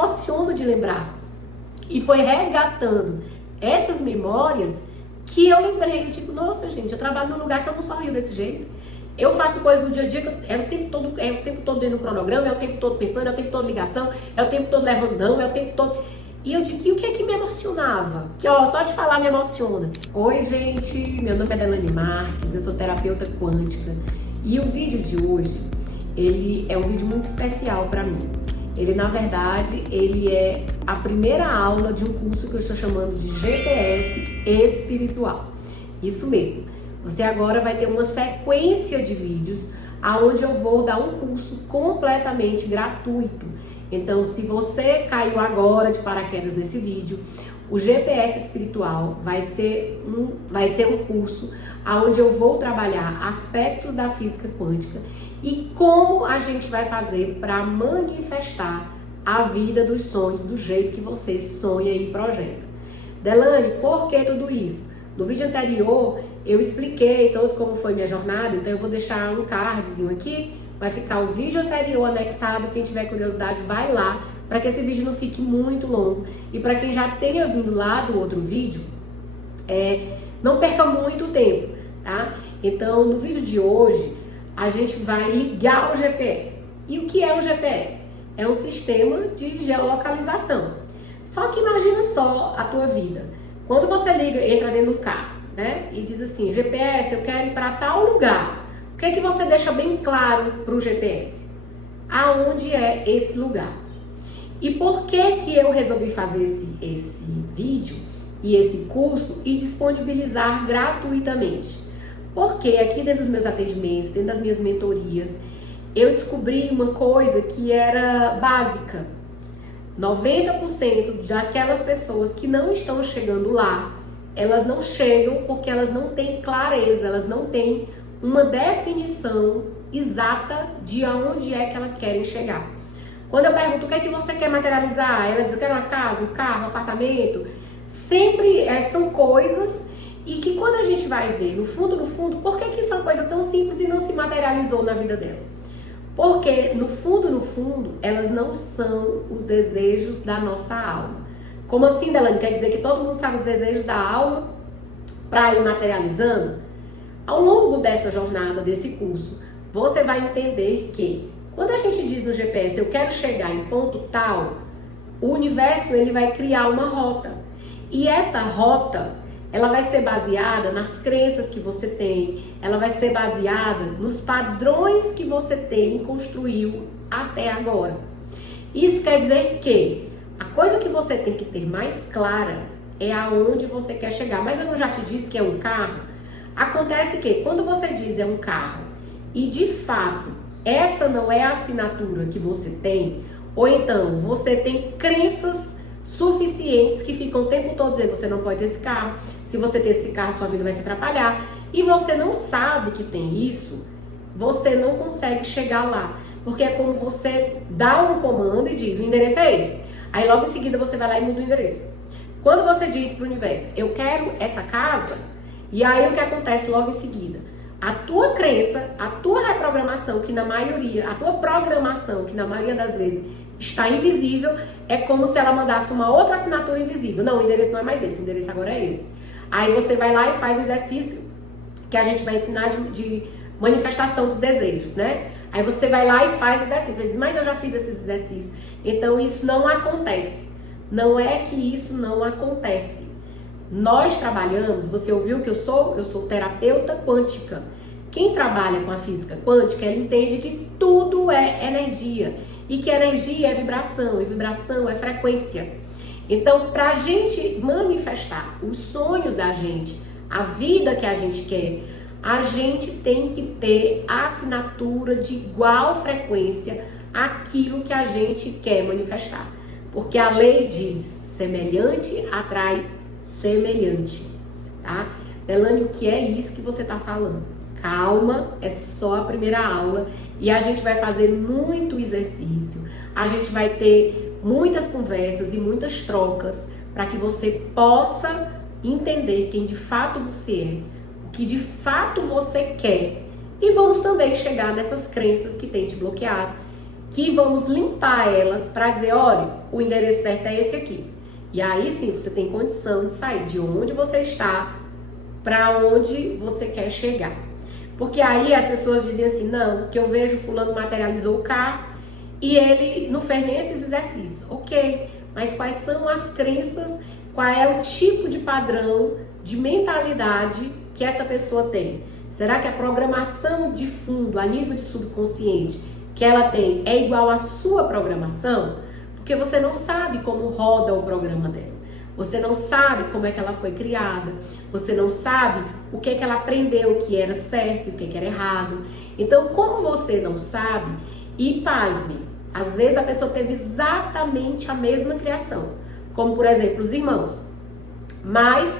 emociono de lembrar. E foi resgatando essas memórias que eu lembrei. Eu digo, nossa, gente, eu trabalho num lugar que eu não sorrio desse jeito. Eu faço coisas no dia a dia, é o tempo todo dentro do cronograma, é o tempo todo pensando, é o tempo todo ligação, é o tempo todo levando não, é o tempo todo... E eu digo, e o que é que me emocionava? Que, ó, só de falar me emociona. Oi, gente, meu nome é Delane Marques, eu sou terapeuta quântica. E o vídeo de hoje, ele é um vídeo muito especial para mim. Ele, na verdade, ele é a primeira aula de um curso que eu estou chamando de GPS espiritual. Isso mesmo. Você agora vai ter uma sequência de vídeos aonde eu vou dar um curso completamente gratuito. Então, se você caiu agora de paraquedas nesse vídeo, o GPS espiritual vai ser um curso aonde eu vou trabalhar aspectos da física quântica e como a gente vai fazer para manifestar a vida dos sonhos do jeito que você sonha e projeta. Delane, por que tudo isso? No vídeo anterior eu expliquei todo como foi minha jornada, então eu vou deixar um cardzinho aqui, vai ficar o vídeo anterior anexado, quem tiver curiosidade vai lá, para que esse vídeo não fique muito longo. E para quem já tenha vindo lá do outro vídeo, não perca muito tempo, tá? Então no vídeo de hoje a gente vai ligar o GPS. E o que é o GPS? É um sistema de geolocalização. Só que imagina só a tua vida. Quando você entra dentro de um carro, né, e diz assim, GPS, eu quero ir para tal lugar. O que é que você deixa bem claro para o GPS? Aonde é esse lugar? E por que eu resolvi fazer esse vídeo e esse curso e disponibilizar gratuitamente? Porque aqui dentro dos meus atendimentos, dentro das minhas mentorias, eu descobri uma coisa que era básica. 90% daquelas pessoas que não estão chegando lá, elas não chegam porque elas não têm clareza, elas não têm uma definição exata de aonde é que elas querem chegar. Quando eu pergunto o que é que você quer materializar, elas dizem que quer uma casa, um carro, um apartamento. Sempre são coisas e que quando a gente vai ver no fundo, por que são coisas tão simples e não se materializou na vida dela? Porque no fundo, elas não são os desejos da nossa alma. Como assim, Delane? Quer dizer que todo mundo sabe os desejos da alma para ir materializando? Ao longo dessa jornada, desse curso, você vai entender que quando a gente diz no GPS, eu quero chegar em ponto tal, o universo ele vai criar uma rota. E essa rota, ela vai ser baseada nas crenças que você tem, ela vai ser baseada nos padrões que você tem e construiu até agora. Isso quer dizer que a coisa que você tem que ter mais clara é aonde você quer chegar. Mas eu não já te disse que é um carro? Acontece que quando você diz é um carro e de fato essa não é a assinatura que você tem, ou então você tem crenças suficientes que ficam o tempo todo dizendo você não pode ter esse carro, se você ter esse carro sua vida vai se atrapalhar, e você não sabe que tem isso, você não consegue chegar lá, porque é como você dá um comando e diz, o endereço é esse, aí logo em seguida você vai lá e muda o endereço. Quando você diz para o universo, eu quero essa casa, e aí o que acontece logo em seguida? A tua crença, a tua reprogramação, que na maioria, a tua programação, que na maioria das vezes está invisível, é como se ela mandasse uma outra assinatura invisível. Não, o endereço não é mais esse, o endereço agora é esse. Aí você vai lá e faz o exercício que a gente vai ensinar de manifestação dos desejos, né? Aí você vai lá e faz o exercício. Você diz, mas eu já fiz esses exercícios. Então isso não acontece. Não é que isso não acontece. Nós trabalhamos, você ouviu que eu sou terapeuta quântica. Quem trabalha com a física quântica, ela entende que tudo é energia. E que energia é vibração, e vibração é frequência. Então, para a gente manifestar os sonhos da gente, a vida que a gente quer, a gente tem que ter a assinatura de igual frequência àquilo que a gente quer manifestar. Porque a lei diz, semelhante atrai semelhante, tá? Delane, o que é isso que você tá falando? Calma, é só a primeira aula e a gente vai fazer muito exercício, a gente vai ter muitas conversas e muitas trocas para que você possa entender quem de fato você é, o que de fato você quer e vamos também chegar nessas crenças que tem te bloqueado que vamos limpar elas para dizer, olha, o endereço certo é esse aqui. E aí sim, você tem condição de sair de onde você está para onde você quer chegar. Porque aí as pessoas dizem assim, não, que eu vejo fulano materializou o carro e ele não fez nem esses exercícios. Ok, mas quais são as crenças, qual é o tipo de padrão de mentalidade que essa pessoa tem? Será que a programação de fundo, a nível de subconsciente, que ela tem é igual à sua programação? Porque você não sabe como roda o programa dela. Você não sabe como é que ela foi criada. Você não sabe o que é que ela aprendeu que era certo e o que é que era errado. Então, como você não sabe, e pasme, às vezes a pessoa teve exatamente a mesma criação, como por exemplo os irmãos, mas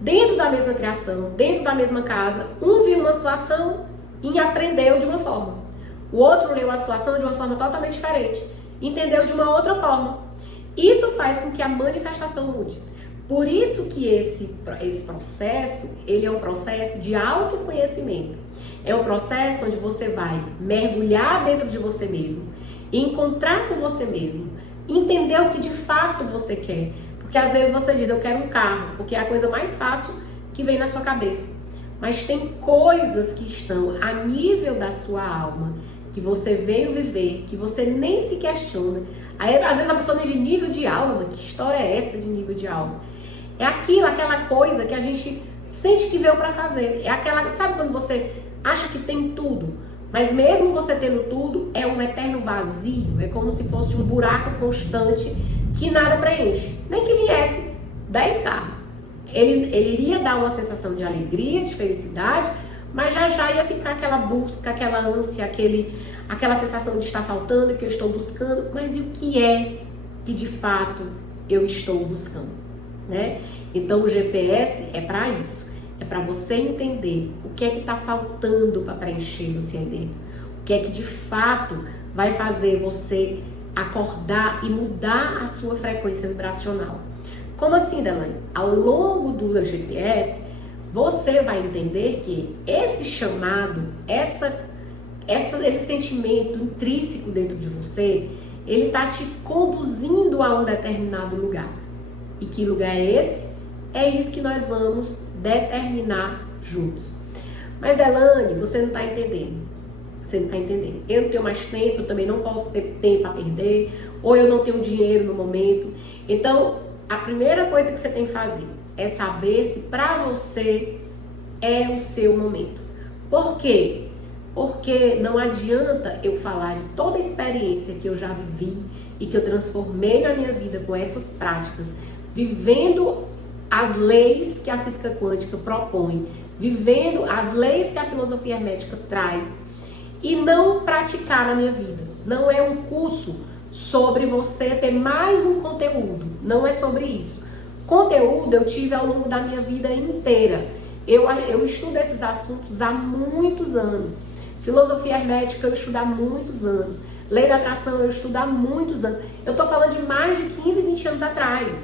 dentro da mesma criação, dentro da mesma casa, um viu uma situação e aprendeu de uma forma. O outro leu a situação de uma forma totalmente diferente, entendeu de uma outra forma. Isso faz com que a manifestação mude. Por isso que esse processo, ele é um processo de autoconhecimento. É um processo onde você vai mergulhar dentro de você mesmo, encontrar com você mesmo, entender o que de fato você quer. Porque às vezes você diz, eu quero um carro, porque é a coisa mais fácil que vem na sua cabeça. Mas tem coisas que estão a nível da sua alma, que você veio viver, que você nem se questiona. Aí às vezes a pessoa diz nível de alma, que história é essa de nível de alma? É aquela coisa que a gente sente que veio para fazer. É aquela, sabe quando você acha que tem tudo, mas mesmo você tendo tudo, é um eterno vazio, é como se fosse um buraco constante que nada preenche. Nem que viesse 10 carros. Ele iria dar uma sensação de alegria, de felicidade, mas já ia ficar aquela busca, aquela ânsia, aquela sensação de estar faltando, que eu estou buscando. Mas e o que é que de fato eu estou buscando, né? Então o GPS é para isso. É para você entender o que é que está faltando para preencher você aí dentro. O que é que de fato vai fazer você acordar e mudar a sua frequência vibracional. Como assim, Delane? Ao longo do GPS, você vai entender que esse chamado, esse sentimento intrínseco dentro de você, ele está te conduzindo a um determinado lugar. E que lugar é esse? É isso que nós vamos determinar juntos. Mas, Delane, você não está entendendo. Você não está entendendo. Eu não tenho mais tempo, eu também não posso ter tempo a perder, ou eu não tenho dinheiro no momento. Então, a primeira coisa que você tem que fazer é saber se para você é o seu momento. Por quê? Porque não adianta eu falar de toda a experiência que eu já vivi e que eu transformei na minha vida com essas práticas, vivendo as leis que a física quântica propõe, vivendo as leis que a filosofia hermética traz, e não praticar na minha vida. Não é um curso sobre você ter mais um conteúdo. Não é sobre isso. Conteúdo eu tive ao longo da minha vida inteira. Eu estudo esses assuntos há muitos anos. Filosofia hermética eu estudo há muitos anos. Lei da atração eu estudo há muitos anos. Eu tô falando de mais de 15, 20 anos atrás.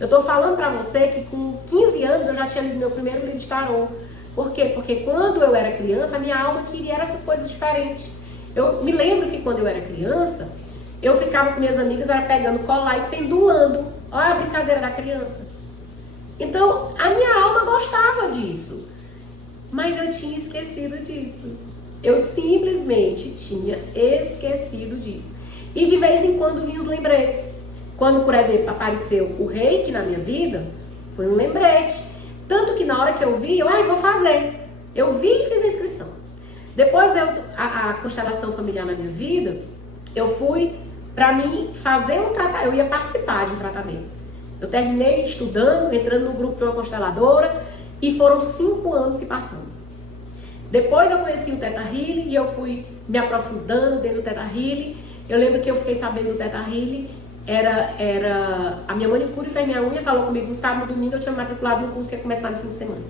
Eu tô falando pra você que com 15 anos eu já tinha lido meu primeiro livro de tarô. Por quê? Porque quando eu era criança, a minha alma queria essas coisas diferentes. Eu me lembro que quando eu era criança, eu ficava com minhas amigas, era pegando colar e pendulando. Olha a brincadeira da criança. Então, a minha alma gostava disso. Mas eu tinha esquecido disso. Eu simplesmente tinha esquecido disso. E de vez em quando vinham os lembretes. Quando, por exemplo, apareceu o reiki na minha vida, foi um lembrete. Tanto que na hora que eu vi, vou fazer. Eu vi e fiz a inscrição. Depois a constelação familiar na minha vida, eu fui para mim fazer um tratamento, eu ia participar de um tratamento. Eu terminei estudando, entrando no grupo de uma consteladora e foram 5 anos se passando. Depois eu conheci o Theta Healing e eu fui me aprofundando dentro do Theta Healing. Eu lembro que eu fiquei sabendo do Theta Healing, era a minha manicure fez minha unha, falou comigo no sábado, domingo eu tinha matriculado no curso que ia começar no fim de semana.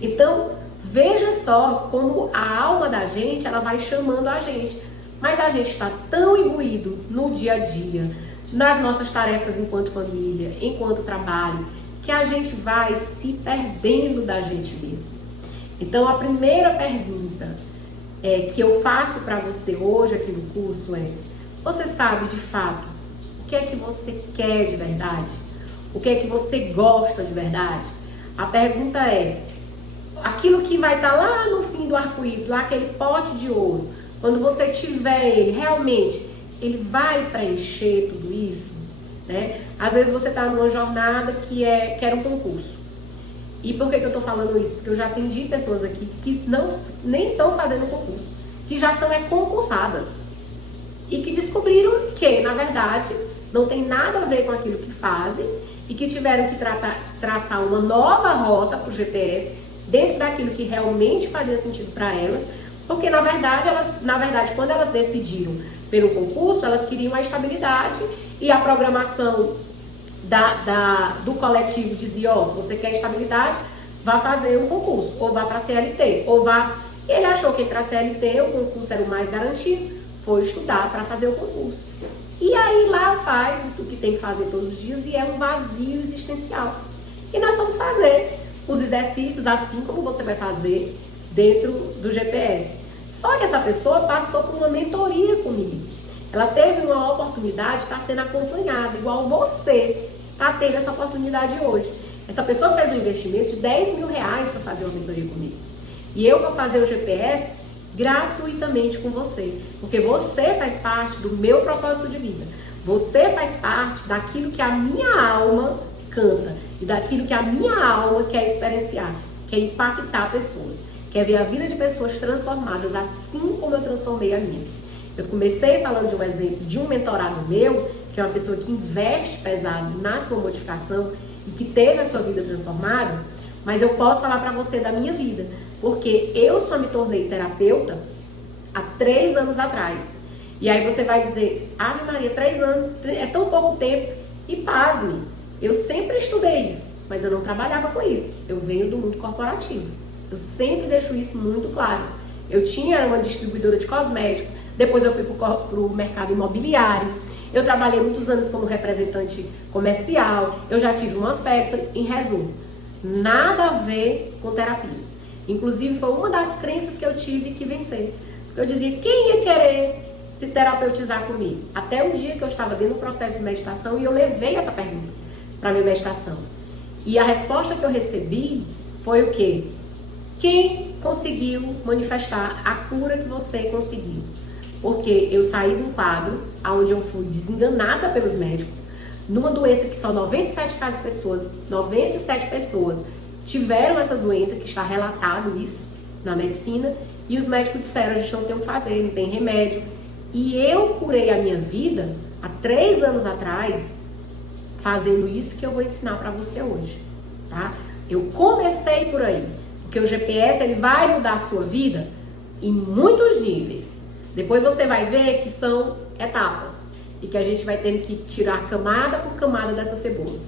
Então, veja só como a alma da gente, ela vai chamando a gente. Mas a gente está tão imbuído no dia a dia, nas nossas tarefas enquanto família, enquanto trabalho, que a gente vai se perdendo da gente mesmo. Então, a primeira pergunta que eu faço para você hoje aqui no curso é: Você sabe de fato o que é que você quer de verdade? O que é que você gosta de verdade? A pergunta é, aquilo que vai estar lá no fim do arco-íris, lá aquele pote de ouro, quando você tiver ele, realmente, ele vai preencher tudo isso? Né? Às vezes você está numa jornada que era um concurso. E por que eu estou falando isso? Porque eu já atendi pessoas aqui que nem estão fazendo concurso, que já são concursadas. E que descobriram que, na verdade, não tem nada a ver com aquilo que fazem e que tiveram que traçar uma nova rota para o GPS dentro daquilo que realmente fazia sentido para elas, porque na verdade, quando elas decidiram pelo concurso, elas queriam a estabilidade e a programação do coletivo dizia, se você quer estabilidade, vá fazer um concurso, ou vá para a CLT, ou vá... Ele achou que entre a CLT o concurso era o mais garantido, foi estudar para fazer o concurso. E aí lá faz o que tem que fazer todos os dias e é um vazio existencial. E nós vamos fazer os exercícios assim como você vai fazer dentro do GPS. Só que essa pessoa passou por uma mentoria comigo. Ela teve uma oportunidade de estar sendo acompanhada, igual você está tendo essa oportunidade hoje. Essa pessoa fez um investimento de R$10.000 para fazer uma mentoria comigo. E eu vou fazer o GPS gratuitamente com você, porque você faz parte do meu propósito de vida. Você faz parte daquilo que a minha alma canta e daquilo que a minha alma quer experienciar, quer impactar pessoas, quer ver a vida de pessoas transformadas assim como eu transformei a minha. Eu comecei falando de um exemplo de um mentorado meu, que é uma pessoa que investe pesado na sua modificação e que teve a sua vida transformada, mas eu posso falar para você da minha vida, porque eu só me tornei terapeuta há 3 anos atrás. E aí você vai dizer, Ave Maria, 3 anos é tão pouco tempo. E pasme, eu sempre estudei isso, mas eu não trabalhava com isso. Eu venho do mundo corporativo. Eu sempre deixo isso muito claro. Eu tinha uma distribuidora de cosméticos, depois eu fui para o mercado imobiliário. Eu trabalhei muitos anos como representante comercial, eu já tive uma factory, em resumo. Nada a ver com terapias. Inclusive, foi uma das crenças que eu tive que vencer. Porque eu dizia, quem ia querer se terapeutizar comigo? Até um dia que eu estava dentro do processo de meditação e eu levei essa pergunta para a minha meditação. E a resposta que eu recebi foi o quê? Quem conseguiu manifestar a cura que você conseguiu? Porque eu saí de um quadro onde eu fui desenganada pelos médicos, numa doença que só 97 pessoas tiveram essa doença, que está relatado isso na medicina, e os médicos disseram, a gente não tem o que fazer, não tem remédio. E eu curei a minha vida há 3 anos atrás, fazendo isso que eu vou ensinar para você hoje, tá? Eu comecei por aí, porque o GPS ele vai mudar a sua vida em muitos níveis. Depois você vai ver que são etapas e que a gente vai tendo que tirar camada por camada dessa cebola.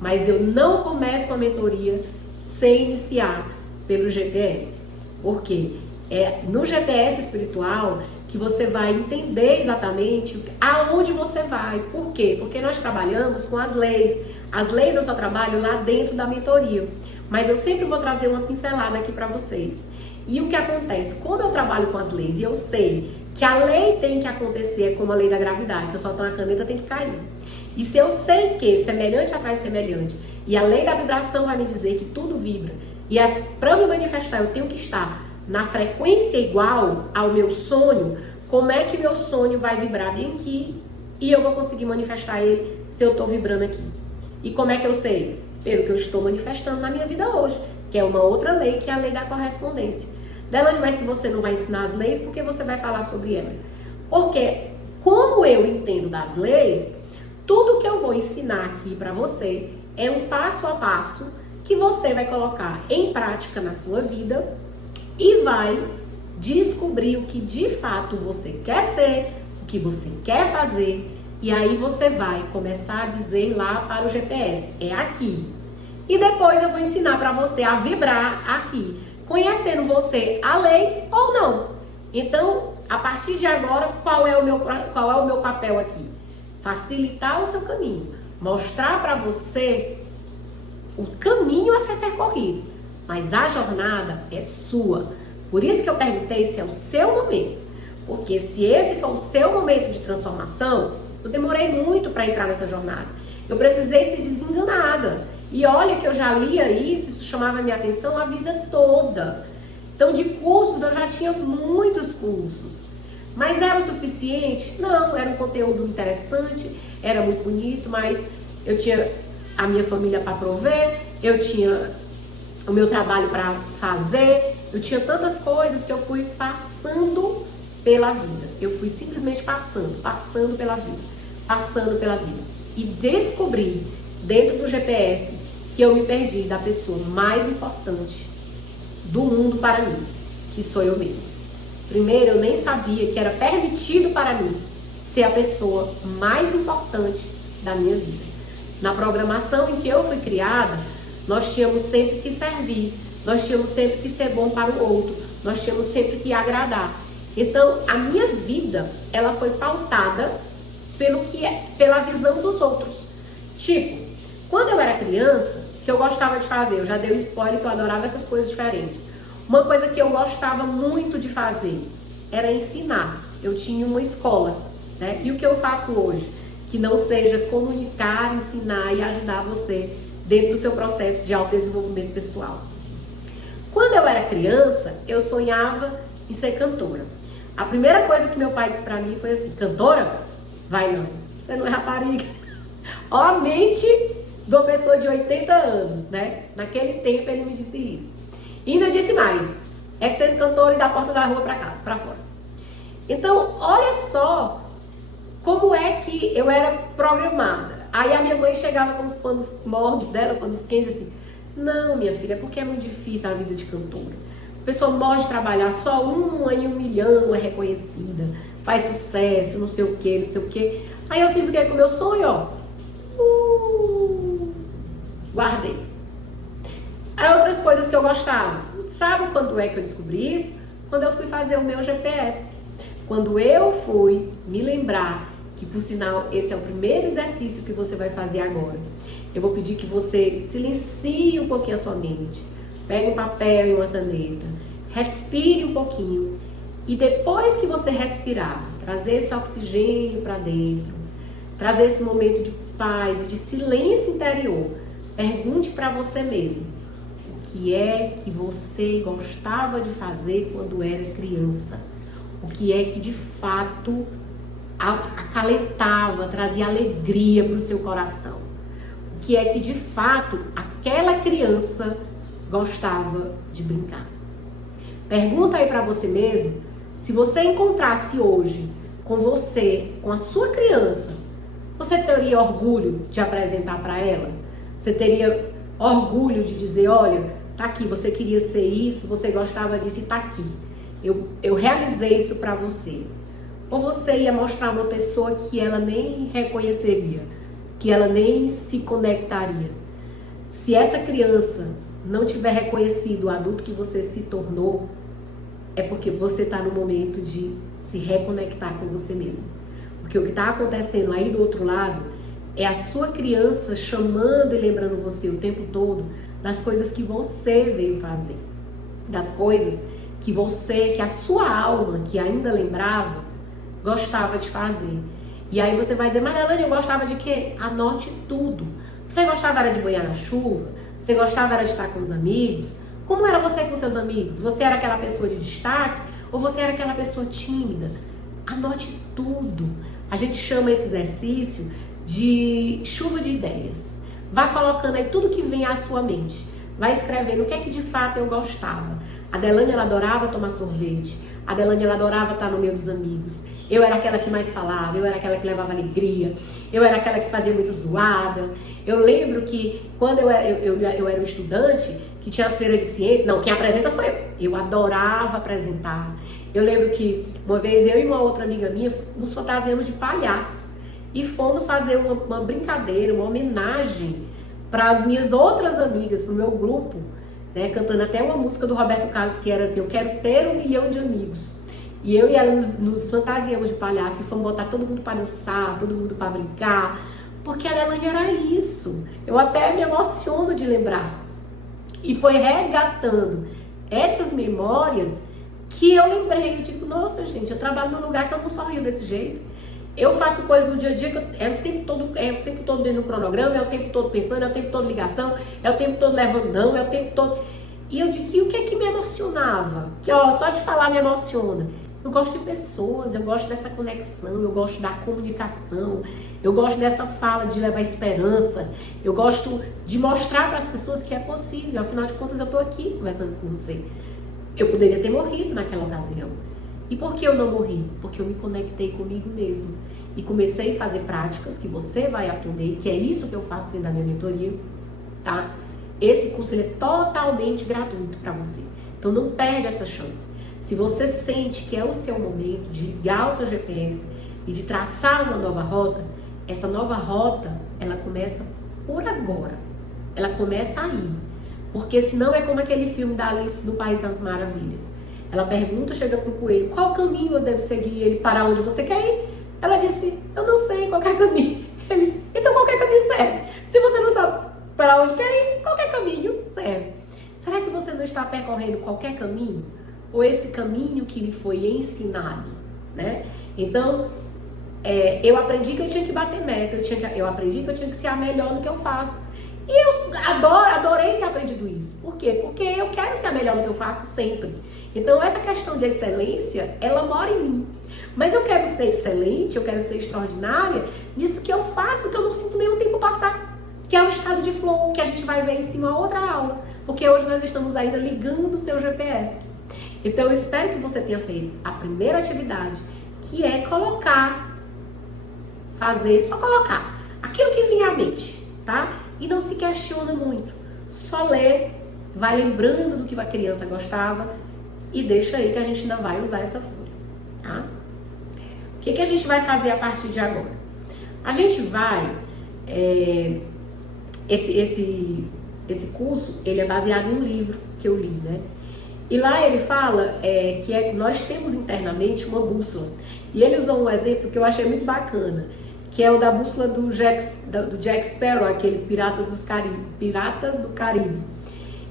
Mas eu não começo a mentoria sem iniciar pelo GPS. Porque é no GPS espiritual que você vai entender exatamente aonde você vai. Por quê? Porque nós trabalhamos com as leis. As leis eu só trabalho lá dentro da mentoria. Mas eu sempre vou trazer uma pincelada aqui para vocês. E o que acontece? Como eu trabalho com as leis e eu sei que a lei tem que acontecer como a lei da gravidade, se eu soltar uma caneta tem que cair. E se eu sei que semelhante atrai semelhante, e a lei da vibração vai me dizer que tudo vibra, e para me manifestar eu tenho que estar na frequência igual ao meu sonho, como é que meu sonho vai vibrar bem aqui e eu vou conseguir manifestar ele se eu estou vibrando aqui? E como é que eu sei? Pelo que eu estou manifestando na minha vida hoje, que é uma outra lei, que é a lei da correspondência. Delane, mas se você não vai ensinar as leis, por que você vai falar sobre elas? Porque, como eu entendo das leis, tudo que eu vou ensinar aqui para você é um passo a passo que você vai colocar em prática na sua vida e vai descobrir o que de fato você quer ser, o que você quer fazer, e aí você vai começar a dizer lá para o GPS, é aqui. E depois eu vou ensinar para você a vibrar aqui, conhecendo você a lei ou não. Então, a partir de agora, qual é o meu papel aqui? Facilitar o seu caminho, mostrar para você o caminho a ser percorrido, mas a jornada é sua. Por isso que eu perguntei se é o seu momento, Porque se esse for o seu momento de transformação, eu demorei muito para entrar nessa jornada. Eu precisei ser desenganada. E olha que eu já lia isso chamava minha atenção a vida toda. Então, de cursos, eu já tinha muitos cursos. Mas era o suficiente? Não, era um conteúdo interessante, era muito bonito, mas eu tinha a minha família para prover, eu tinha o meu trabalho para fazer, eu tinha tantas coisas que eu fui passando pela vida. Eu fui simplesmente passando pela vida. E descobri dentro do GPS que eu me perdi da pessoa mais importante do mundo para mim, que sou eu mesma. Primeiro, eu nem sabia que era permitido para mim ser a pessoa mais importante da minha vida. Na programação em que eu fui criada, nós tínhamos sempre que servir, nós tínhamos sempre que ser bom para o outro, nós tínhamos sempre que agradar. Então, a minha vida, ela foi pautada pela visão dos outros. Tipo, quando eu era criança, que eu gostava de fazer, eu já dei um spoiler que eu adorava essas coisas diferentes. Uma coisa que eu gostava muito de fazer era ensinar. Eu tinha uma escola, né? E o que eu faço hoje? Que não seja comunicar, ensinar e ajudar você dentro do seu processo de autodesenvolvimento pessoal. Quando eu era criança, eu sonhava em ser cantora. A primeira coisa que meu pai disse pra mim foi assim: cantora? Vai não, você não é rapariga. Ó, a mente de uma pessoa de 80 anos, né? Naquele tempo ele me disse isso. E ainda disse mais: é sendo cantora e da porta da rua pra casa, pra fora. Então, olha só como é que eu era programada. Aí a minha mãe chegava com os panos mornos dela, panos quentes, assim: não, minha filha, é porque é muito difícil a vida de cantora. A pessoa morre de trabalhar, só uma em 1 milhão é reconhecida, faz sucesso, não sei o que, não sei o que. Aí eu fiz o que com o meu sonho, ó. Guardei. Aí outras coisas que eu gostava. Sabe quando é que eu descobri isso? Quando eu fui fazer o meu GPS. Quando eu fui me lembrar que, por sinal, esse é o primeiro exercício que você vai fazer agora. Eu vou pedir que você silencie um pouquinho a sua mente. Pegue um papel e uma caneta. Respire um pouquinho. E depois que você respirar, trazer esse oxigênio para dentro, trazer esse momento de paz e de silêncio interior, pergunte para você mesmo: o que é que você gostava de fazer quando era criança? O que é que de fato acalentava, trazia alegria para o seu coração? O que é que de fato aquela criança gostava de brincar? Pergunta aí para você mesmo: se você encontrasse hoje com você, com a sua criança, você teria orgulho de apresentar para ela? Você teria orgulho de dizer: olha, tá aqui, você queria ser isso, você gostava disso e tá aqui. Eu realizei isso para você. Ou você ia mostrar uma pessoa que ela nem reconheceria, que ela nem se conectaria? Se essa criança não tiver reconhecido o adulto que você se tornou, é porque você está no momento de se reconectar com você mesmo. Porque o que está acontecendo aí do outro lado é a sua criança chamando e lembrando você o tempo todo das coisas que você veio fazer, das coisas que a sua alma, que ainda lembrava, gostava de fazer. E aí você vai dizer: mas Elaine, eu gostava de quê? Anote tudo. Você gostava era de banhar na chuva? Você gostava era de estar com os amigos? Como era você com seus amigos? Você era aquela pessoa de destaque ou você era aquela pessoa tímida? Anote tudo. A gente chama esse exercício de chuva de ideias. Vá colocando aí tudo que vem à sua mente. Vai escrevendo o que é que de fato eu gostava. A Delane, ela adorava tomar sorvete. A Delane, ela adorava estar no meio dos amigos. Eu era aquela que mais falava, eu era aquela que levava alegria, eu era aquela que fazia muito zoada. Eu lembro que quando eu era um estudante, que tinha as feiras de ciência, não, quem apresenta sou eu. Eu adorava apresentar. Eu lembro que uma vez eu e uma outra amiga minha nos fantasiamos de palhaço e fomos fazer uma brincadeira, uma homenagem para as minhas outras amigas, para o meu grupo, né, cantando até uma música do Roberto Carlos que era assim: eu quero ter 1 milhão de amigos. E eu e ela nos fantasiamos de palhaço e fomos botar todo mundo para dançar, todo mundo para brincar, porque a Elaine era isso. Eu até me emociono de lembrar. E foi resgatando essas memórias que eu lembrei, eu digo, nossa gente, eu trabalho num lugar que eu não sorrio desse jeito. Eu faço coisas no dia a dia que é o tempo todo dentro do cronograma, é o tempo todo pensando, é o tempo todo ligação, é o tempo todo levando não, é o tempo todo... E eu digo, e o que é que me emocionava? Que ó, só de falar me emociona. Eu gosto de pessoas, eu gosto dessa conexão, eu gosto da comunicação, eu gosto dessa fala de levar esperança, eu gosto de mostrar para as pessoas que é possível. Afinal de contas, eu estou aqui conversando com você. Eu poderia ter morrido naquela ocasião. E por que eu não morri? Porque eu me conectei comigo mesmo. E comecei a fazer práticas que você vai aprender, que é isso que eu faço dentro da minha mentoria, tá? Esse curso ele é totalmente gratuito para você. Então não perde essa chance. Se você sente que é o seu momento de ligar o seu GPS e de traçar uma nova rota, essa nova rota, ela começa por agora. Ela começa aí. Porque senão é como aquele filme da Alice no País das Maravilhas. Ela pergunta, chega pro coelho, qual caminho eu devo seguir? Ele, para onde você quer ir? Ela disse, eu não sei, qualquer caminho. Ele disse, então qualquer caminho serve. Se você não sabe para onde quer ir, qualquer caminho serve. Será que você não está percorrendo qualquer caminho? Ou esse caminho que lhe foi ensinado, né? Então, eu aprendi que eu tinha que bater meta, eu aprendi que eu tinha que ser a melhor no que eu faço. E eu adorei ter aprendido isso. Por quê? Porque eu quero ser a melhor no que eu faço sempre. Então, essa questão de excelência, ela mora em mim. Mas eu quero ser excelente, eu quero ser extraordinária nisso que eu faço, que eu não sinto nenhum tempo passar. Que é o estado de flow, que a gente vai ver em uma outra aula. Porque hoje nós estamos ainda ligando o seu GPS. Então, eu espero que você tenha feito a primeira atividade, que é colocar, só colocar aquilo que vinha à mente, tá? E não se questiona muito. Só lê, vai lembrando do que a criança gostava e deixa aí que a gente ainda vai usar essa folha, tá? O que a gente vai fazer a partir de agora? A gente vai... Esse curso, ele é baseado em um livro que eu li, né? E lá ele fala que nós temos internamente uma bússola. E ele usou um exemplo que eu achei muito bacana, que é o da bússola do Jack Sparrow, aquele Piratas do Caribe.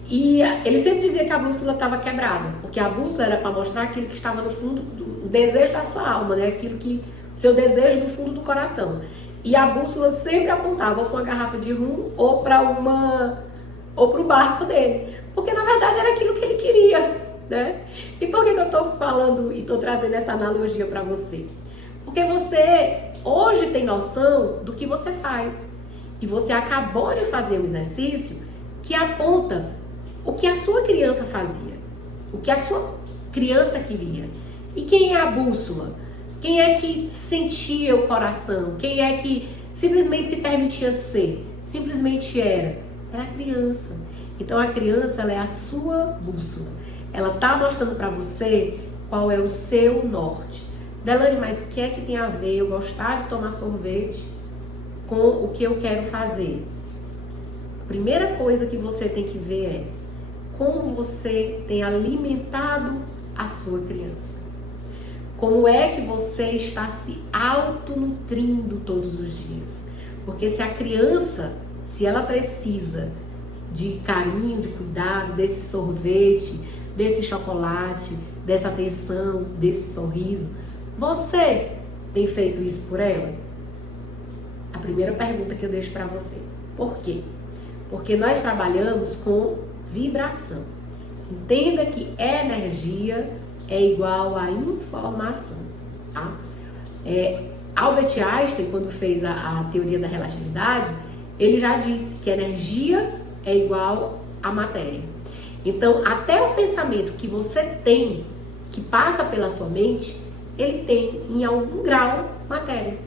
E ele sempre dizia que a bússola estava quebrada, porque a bússola era para mostrar aquilo que estava no fundo, o desejo da sua alma, né? Aquilo que, seu desejo do fundo do coração. E a bússola sempre apontava ou para uma garrafa de rum ou para o barco dele. Porque na verdade era aquilo que ele queria, né? E por que eu estou falando e estou trazendo essa analogia para você? Porque você hoje tem noção do que você faz. E você acabou de fazer um exercício que aponta o que a sua criança fazia. O que a sua criança queria. E quem é a bússola? Quem é que sentia o coração? Quem é que simplesmente se permitia ser? Simplesmente era? Era a criança. Então a criança, ela é a sua bússola. Ela está mostrando para você qual é o seu norte. Delane, mas o que é que tem a ver eu gostar de tomar sorvete com o que eu quero fazer? A primeira coisa que você tem que ver é como você tem alimentado a sua criança. Como é que você está se autonutrindo todos os dias? Porque se a criança, se ela precisa de carinho, de cuidado, desse sorvete, desse chocolate, dessa atenção, desse sorriso, você tem feito isso por ela? A primeira pergunta que eu deixo para você. Por quê? Porque nós trabalhamos com vibração. Entenda que energia é igual a informação, tá? Albert Einstein, quando fez a teoria da relatividade, ele já disse que energia é igual a matéria. Então, até o pensamento que você tem, que passa pela sua mente, ele tem, em algum grau, matéria.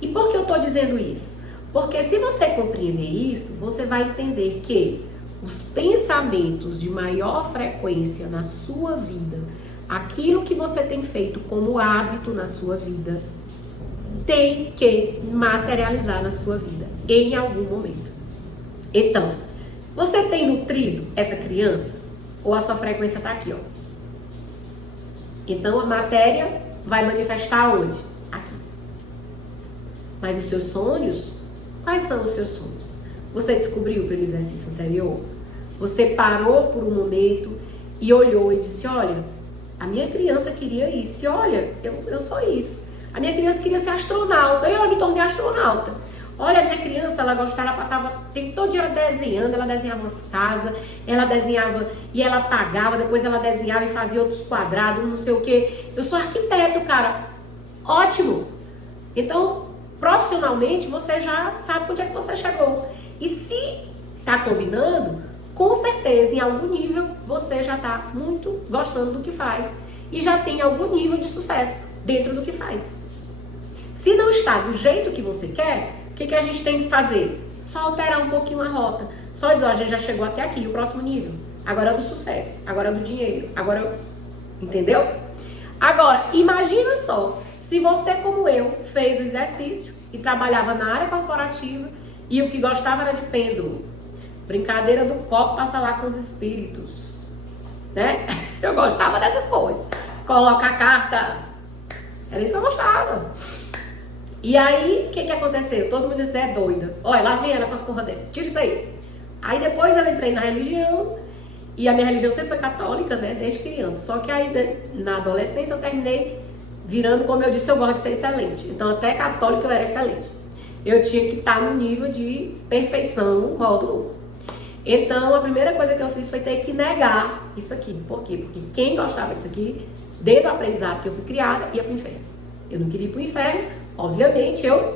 E por que eu estou dizendo isso? Porque se você compreender isso, você vai entender que os pensamentos de maior frequência na sua vida, aquilo que você tem feito como hábito na sua vida, tem que materializar na sua vida, em algum momento. Então, você tem nutrido essa criança? Ou a sua frequência está aqui, ó? Então, a matéria vai manifestar onde? Aqui. Mas os seus sonhos? Quais são os seus sonhos? Você descobriu pelo exercício anterior? Você parou por um momento e olhou e disse, olha, A minha criança queria isso. E olha, eu sou isso. A minha criança queria ser astronauta. E eu me tornei astronauta. Olha, a minha criança, ela gostava, ela passava o tempo todo dia desenhando. Ela desenhava umas casas, ela desenhava e ela apagava. Depois ela desenhava e fazia outros quadrados, não sei o quê. Eu sou arquiteto, cara. Ótimo. Então, profissionalmente, você já sabe onde é que você chegou. E se tá combinando, com certeza, em algum nível, você já tá muito gostando do que faz. E já tem algum nível de sucesso dentro do que faz. Se não está do jeito que você quer, o que a gente tem que fazer? Só alterar um pouquinho a rota. Só dizer, ó, a gente já chegou até aqui, o próximo nível. Agora é do sucesso, agora é do dinheiro, agora... Entendeu? Agora, imagina só, se você, como eu, fez o exercício e trabalhava na área corporativa e o que gostava era de pêndulo, brincadeira do copo para falar com os espíritos, né? Eu gostava dessas coisas. Coloca a carta. Era isso que eu gostava. E aí, o que aconteceu? Todo mundo disse, é doida. Olha, lá vem ela com as porra dela. Tira isso aí. Aí depois eu entrei na religião. E a minha religião sempre foi católica, né? Desde criança. Só que aí, na adolescência, eu terminei virando, como eu disse, eu gosto de ser excelente. Então, até católica eu era excelente. Eu tinha que estar no nível de perfeição, modo 1. Então, a primeira coisa que eu fiz foi ter que negar isso aqui. Por quê? Porque quem gostava disso aqui, desde o aprendizado que eu fui criada, ia pro inferno. Eu não queria ir pro inferno, obviamente eu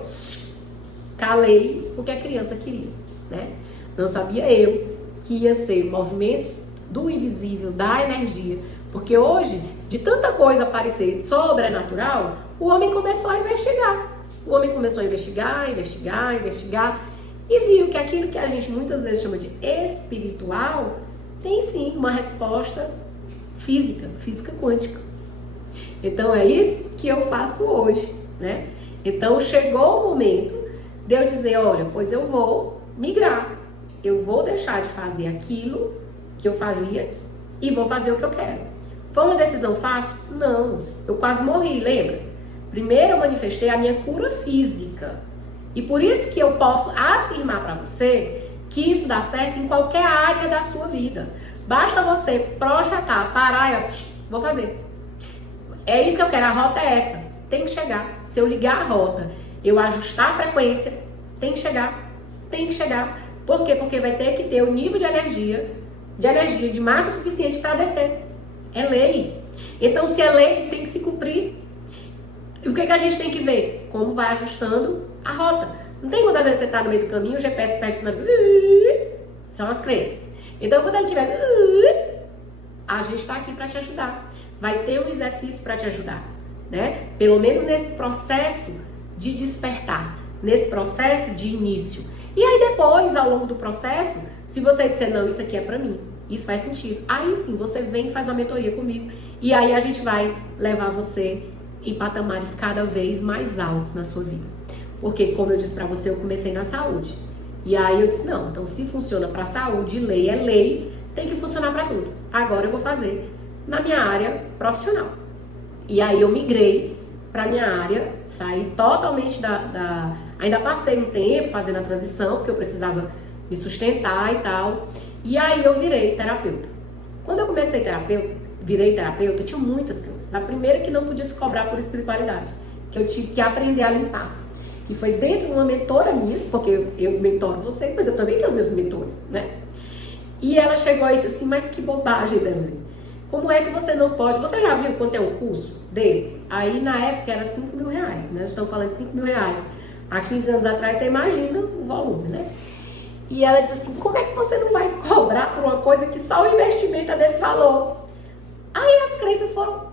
calei o que a criança queria, né? Não sabia eu que ia ser movimentos do invisível, da energia. Porque hoje, de tanta coisa parecer sobrenatural, o homem começou a investigar. O homem começou a investigar e viu que aquilo que a gente muitas vezes chama de espiritual tem sim uma resposta física quântica. Então é isso que eu faço hoje, né? Então chegou o momento de eu dizer, olha, pois eu vou migrar. Eu vou deixar de fazer aquilo que eu fazia e vou fazer o que eu quero. Foi uma decisão fácil? Não. Eu quase morri, lembra? Primeiro eu manifestei a minha cura física. E por isso que eu posso afirmar para você que isso dá certo em qualquer área da sua vida. Basta você projetar, parar e vou fazer. É isso que eu quero, a rota é essa. Tem que chegar. Se eu ligar a rota, eu ajustar a frequência, tem que chegar. Tem que chegar. Por quê? Porque vai ter que ter o nível de energia de massa suficiente para descer. É lei. Então, se é lei, tem que se cumprir. E o que a gente tem que ver? Como vai ajustando a rota. Não tem muitas vezes você está no meio do caminho, o GPS pede são as crenças. Então, quando ele tiver, a gente está aqui para te ajudar. Vai ter um exercício para te ajudar, né? Pelo menos nesse processo de despertar, nesse processo de início. E aí depois, ao longo do processo, se você disser, não, isso aqui é para mim, isso faz sentido. Aí sim, você vem e faz uma mentoria comigo. E aí a gente vai levar você em patamares cada vez mais altos na sua vida. Porque, como eu disse para você, eu comecei na saúde. E aí eu disse, não, então se funciona para saúde, lei é lei, tem que funcionar para tudo. Agora eu vou fazer na minha área profissional. E aí eu migrei para minha área, saí totalmente ainda passei um tempo fazendo a transição, porque eu precisava me sustentar e tal. E aí eu virei terapeuta. Quando eu virei terapeuta, eu tinha muitas crenças. A primeira que não podia se cobrar por espiritualidade, que eu tive que aprender a limpar. Que foi dentro de uma mentora minha, porque eu mentoro vocês, mas eu também tenho os meus mentores, né? E ela chegou e disse assim, mas que bobagem, Delaine. Como é que você não pode... Você já viu quanto é um curso desse? Aí, na época, era 5 mil reais, né? Estamos falando de 5 mil reais. Há 15 anos atrás, você imagina o volume, né? E ela disse assim, como é que você não vai cobrar por uma coisa que só o investimento é desse valor? Aí as crenças foram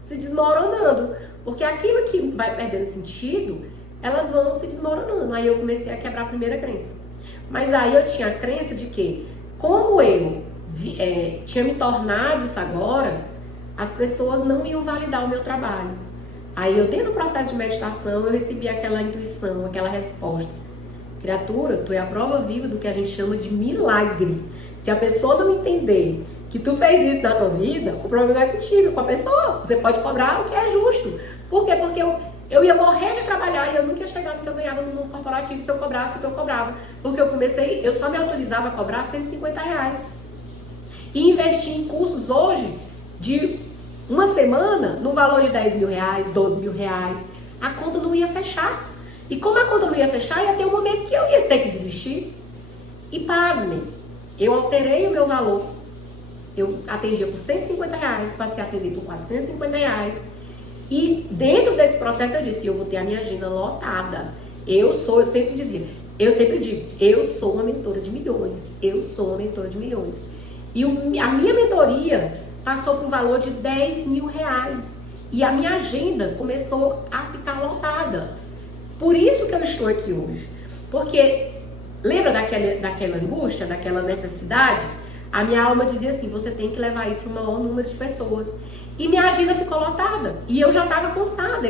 se desmoronando. Porque aquilo que vai perdendo sentido, elas vão se desmoronando. Aí eu comecei a quebrar a primeira crença. Mas aí eu tinha a crença de que, como eu tinha me tornado isso agora, as pessoas não iam validar o meu trabalho. Aí eu, dentro do processo de meditação, eu recebi aquela intuição, aquela resposta. Criatura, tu é a prova viva do que a gente chama de milagre. Se a pessoa não entender que tu fez isso na tua vida, o problema é contigo, com a pessoa. Você pode cobrar o que é justo. Por quê? Porque eu ia morrer de trabalhar e eu nunca ia chegar no que eu ganhava no mundo corporativo se eu cobrasse o que eu cobrava. Porque eu só me autorizava a cobrar R$150. E investir em cursos hoje de uma semana, no valor de 10 mil reais, 12 mil reais, a conta não ia fechar. E como a conta não ia fechar, ia ter um momento que eu ia ter que desistir. E pasmem, eu alterei o meu valor. Eu atendia por 150 reais, passei a atender por 450 reais. E dentro desse processo eu disse, eu vou ter a minha agenda lotada. Eu sempre digo, eu sou uma mentora de milhões. Eu sou uma mentora de milhões. E a minha mentoria passou por um valor de 10 mil reais. E a minha agenda começou a ficar lotada. Por isso que eu estou aqui hoje. Porque, lembra daquela angústia, daquela necessidade? A minha alma dizia assim, você tem que levar isso para o maior número de pessoas. E minha agenda ficou lotada. E eu já estava cansada.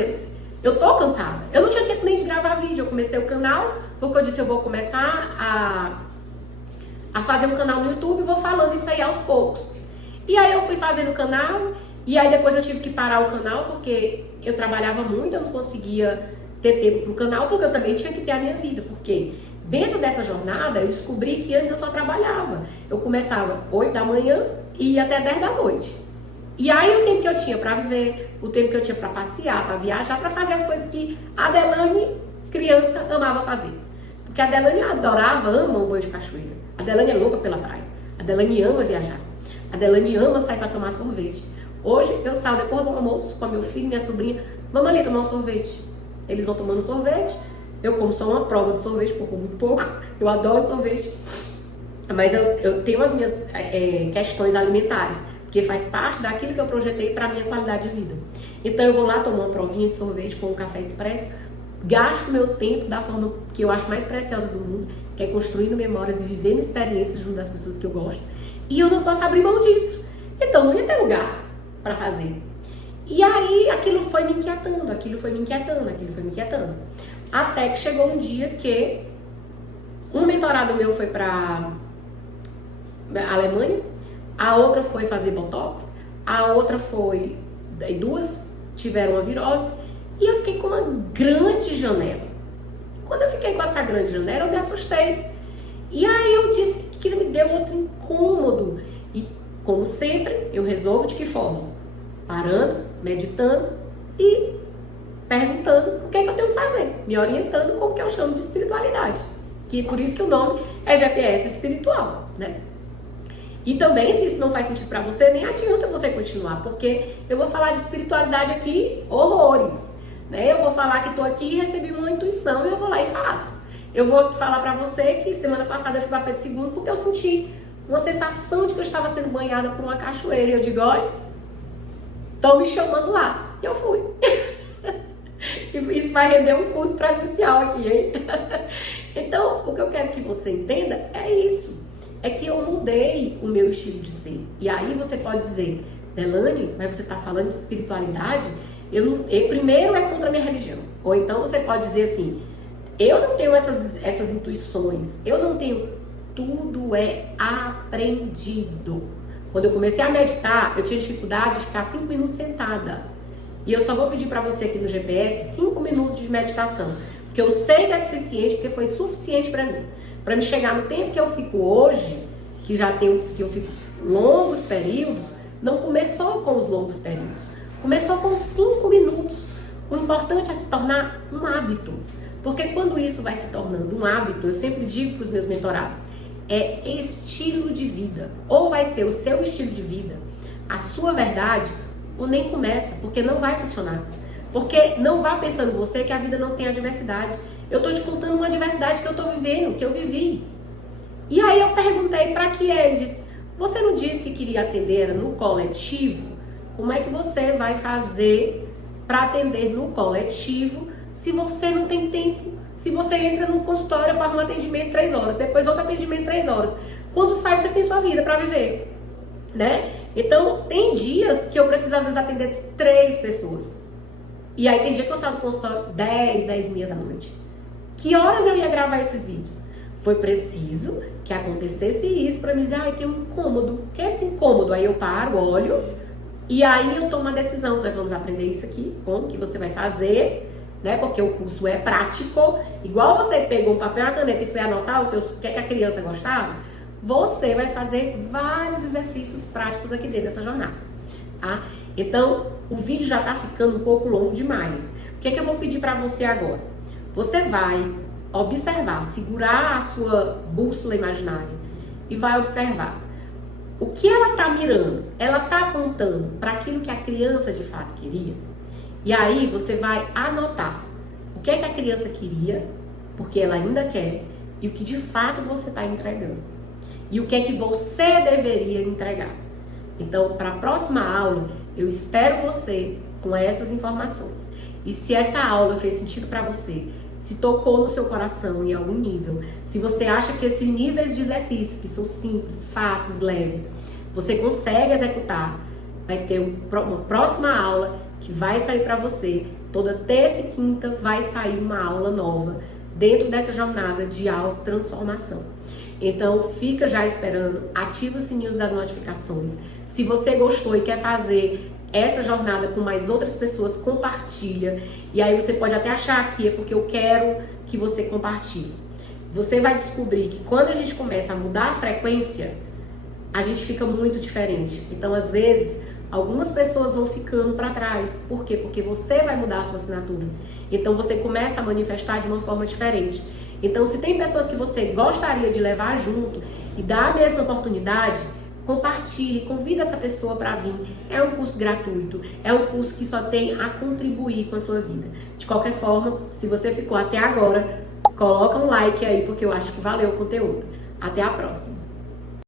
Eu tô cansada. Eu não tinha tempo nem de gravar vídeo. Eu comecei o canal, porque eu disse, eu vou começar a fazer um canal no YouTube e vou falando isso aí aos poucos. E aí eu fui fazendo o canal, e aí depois eu tive que parar o canal, porque eu trabalhava muito, eu não conseguia ter tempo pro canal, porque eu também tinha que ter a minha vida, porque dentro dessa jornada eu descobri que antes eu só trabalhava. Eu começava 8 da manhã e ia até 10 da noite. E aí o tempo que eu tinha para viver, o tempo que eu tinha para passear, para viajar, para fazer as coisas que a Adelane, criança, amava fazer. Porque a Adelane ama um banho de cachoeira. A Adelane é louca pela praia. A Adelane ama viajar. A Adelane ama sair para tomar sorvete. Hoje eu saio depois do almoço com meu filho e minha sobrinha, vamos ali tomar um sorvete. Eles vão tomando sorvete, eu como só uma prova de sorvete, porque eu como muito pouco, eu adoro sorvete. Mas eu tenho as minhas questões alimentares, porque faz parte daquilo que eu projetei para a minha qualidade de vida. Então eu vou lá tomar uma provinha de sorvete com um café expresso, gasto meu tempo da forma que eu acho mais preciosa do mundo, que é construindo memórias e vivendo experiências junto das pessoas que eu gosto. E eu não posso abrir mão disso. Então não ia ter lugar para fazer. E aí aquilo foi me inquietando. Até que chegou um dia que um mentorado meu foi para Alemanha, a outra foi fazer botox, a outra foi, duas tiveram uma virose, e eu fiquei com uma grande janela. Quando eu fiquei com essa grande janela, eu me assustei. E aí eu disse que me deu outro incômodo. E, como sempre, eu resolvo de que forma? Parando, meditando e perguntando o que é que eu tenho que fazer. Me orientando com o que eu chamo de espiritualidade. Que por isso que o nome é GPS espiritual, né? E também, se isso não faz sentido pra você, nem adianta você continuar. Porque eu vou falar de espiritualidade aqui, horrores. Né? Eu vou falar que tô aqui e recebi uma intuição e eu vou lá e faço. Eu vou falar pra você que semana passada eu fui pra Pedro II porque eu senti uma sensação de que eu estava sendo banhada por uma cachoeira. E eu digo, olha, estão me chamando lá. E eu fui. Isso vai render um curso presencial aqui, hein? Então, o que eu quero que você entenda é isso. É que eu mudei o meu estilo de ser. E aí você pode dizer, Delane, mas você está falando de espiritualidade? Primeiro é contra a minha religião. Ou então você pode dizer assim, eu não tenho essas intuições, eu não tenho. Tudo é aprendido. Quando eu comecei a meditar, eu tinha dificuldade de ficar 5 minutos sentada. E eu só vou pedir para você aqui no GPS 5 minutos de meditação. Porque eu sei que é suficiente, porque foi suficiente para mim. Para me chegar no tempo que eu fico hoje, que eu fico longos períodos, não começou com os longos períodos. Começou com 5 minutos. O importante é se tornar um hábito. Porque quando isso vai se tornando um hábito, eu sempre digo para os meus mentorados, é estilo de vida. Ou vai ser o seu estilo de vida, a sua verdade, ou nem começa, porque não vai funcionar. Porque não vá pensando você que a vida não tem adversidade. Eu tô te contando uma adversidade que eu tô vivendo, que eu vivi. E aí eu perguntei para que ele disse, você não disse que queria atender no coletivo? Como é que você vai fazer para atender no coletivo se você não tem tempo? Se você entra num consultório, faz um atendimento 3 horas, depois outro atendimento 3 horas. Quando sai, você tem sua vida para viver, né? Então, tem dias que eu preciso, às vezes, atender 3 pessoas. E aí, tem dia que eu saio do consultório 10 e meia da noite. Que horas eu ia gravar esses vídeos? Foi preciso que acontecesse isso para me dizer, tem um incômodo. O que é esse incômodo? Aí eu paro, olho, e aí eu tomo uma decisão. Nós vamos aprender isso aqui, como que você vai fazer, né? Porque o curso é prático. Igual você pegou um papel e uma caneta e foi anotar o que é que a criança gostava, você vai fazer vários exercícios práticos aqui dentro dessa jornada. tá? Então, o vídeo já tá ficando um pouco longo demais. O que é que eu vou pedir para você agora? Você vai observar, segurar a sua bússola imaginária e vai observar o que ela tá mirando. Ela tá apontando para aquilo que a criança de fato queria? E aí você vai anotar o que é que a criança queria, porque ela ainda quer, e o que de fato você está entregando. E o que é que você deveria entregar. Então, para a próxima aula, eu espero você com essas informações. E se essa aula fez sentido para você, se tocou no seu coração em algum nível, se você acha que esses níveis de exercícios, que são simples, fáceis, leves, você consegue executar, vai ter uma próxima aula que vai sair para você. Toda terça e quinta vai sair uma aula nova dentro dessa jornada de autotransformação. Então, fica já esperando, ativa os sininhos das notificações. Se você gostou e quer fazer essa jornada com mais outras pessoas, compartilha. E aí você pode até achar que é porque eu quero que você compartilhe. Você vai descobrir que quando a gente começa a mudar a frequência, a gente fica muito diferente. Então, às vezes, algumas pessoas vão ficando para trás. Por quê? Porque você vai mudar a sua assinatura. Então, você começa a manifestar de uma forma diferente. Então, se tem pessoas que você gostaria de levar junto e dar a mesma oportunidade, compartilhe, convida essa pessoa para vir. É um curso gratuito, é um curso que só tem a contribuir com a sua vida. De qualquer forma, se você ficou até agora, coloca um like aí, porque eu acho que valeu o conteúdo. Até a próxima!